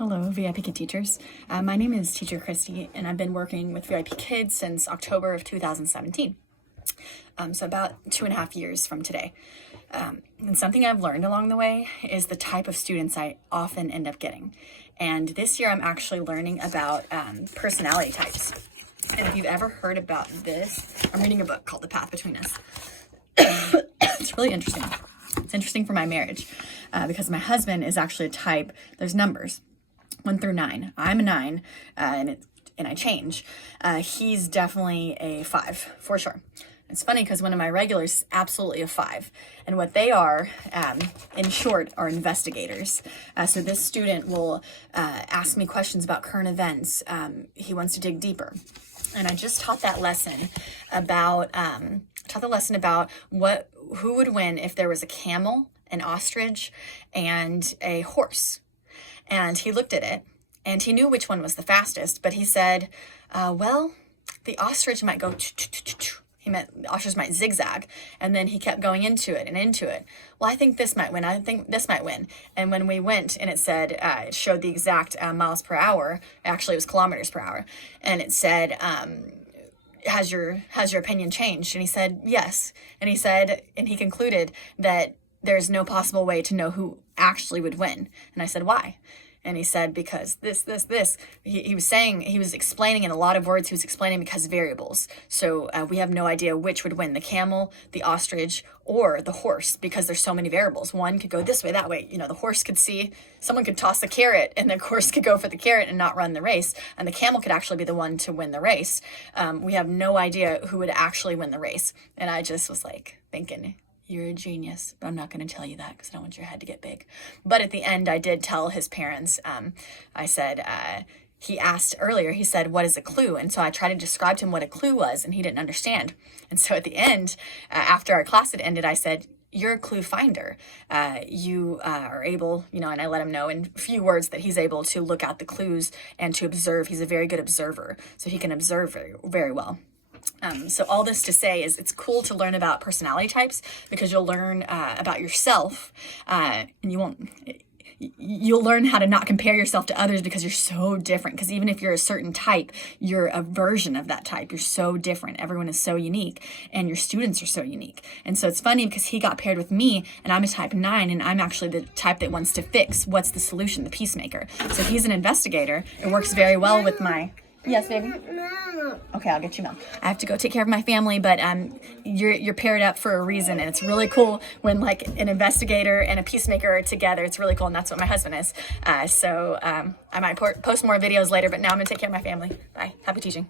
Hello, VIPKid teachers. My name is Teacher Christy, and I've been working with VIPKid since October of 2017. So about 2.5 years from today. And something I've learned along the way is the type of students I often end up getting. And this year I'm actually learning about personality types. And if you've ever heard about this, I'm reading a book called The Path Between Us. It's really interesting. It's interesting for my marriage because my husband is actually a type, there's numbers, 1 through 9. I'm a 9, and I change. He's definitely a 5, for sure. It's funny because one of my regulars is absolutely a 5. And what they are, in short, are investigators. So this student will ask me questions about current events. He wants to dig deeper. And I just taught that lesson about, who would win if there was a camel, an ostrich, and a horse. And he looked at it, and he knew which one was the fastest, but he said, well, the ostrich might go, he meant the ostrich might zigzag, and then he kept going into it and into it. Well, I think this might win. I think this might win. And when we went, and it said, it showed the exact miles per hour. Actually, it was kilometers per hour. And it said, has your opinion changed? And he said, yes. And he said, and he concluded that there's no possible way to know who actually would win. And I said, why? And he said, because this. He was explaining in a lot of words, he was explaining because variables. So we have no idea which would win, the camel, the ostrich, or the horse, because there's so many variables. One could go this way, that way. You know, the horse could see, someone could toss the carrot, and the horse could go for the carrot and not run the race. And the camel could actually be the one to win the race. We have no idea who would actually win the race. And I just was like thinking, you're a genius, but I'm not going to tell you that because I don't want your head to get big. But at the end, I did tell his parents, I said, he asked earlier, he said, what is a clue? And so I tried to describe to him what a clue was, and he didn't understand. And so at the end, after our class had ended, I said, you're a clue finder. You are able, and I let him know in few words that he's able to look out the clues and to observe. He's a very good observer, so he can observe very, very well. So all this to say is it's cool to learn about personality types because you'll learn about yourself, and you'll learn how to not compare yourself to others because you're so different. Because even if you're a certain type, you're a version of that type. You're so different. Everyone is so unique, and your students are so unique. And so it's funny because he got paired with me, and I'm a type 9, and I'm actually the type that wants to fix. What's the solution? The peacemaker. So he's an investigator. It works very well with my... Yes, baby? Okay, I'll get you milk. I have to go take care of my family, but you're paired up for a reason, and it's really cool when like an investigator and a peacemaker are together. It's really cool, and that's what my husband is. So I might post more videos later, but now I'm going to take care of my family. Bye. Happy teaching.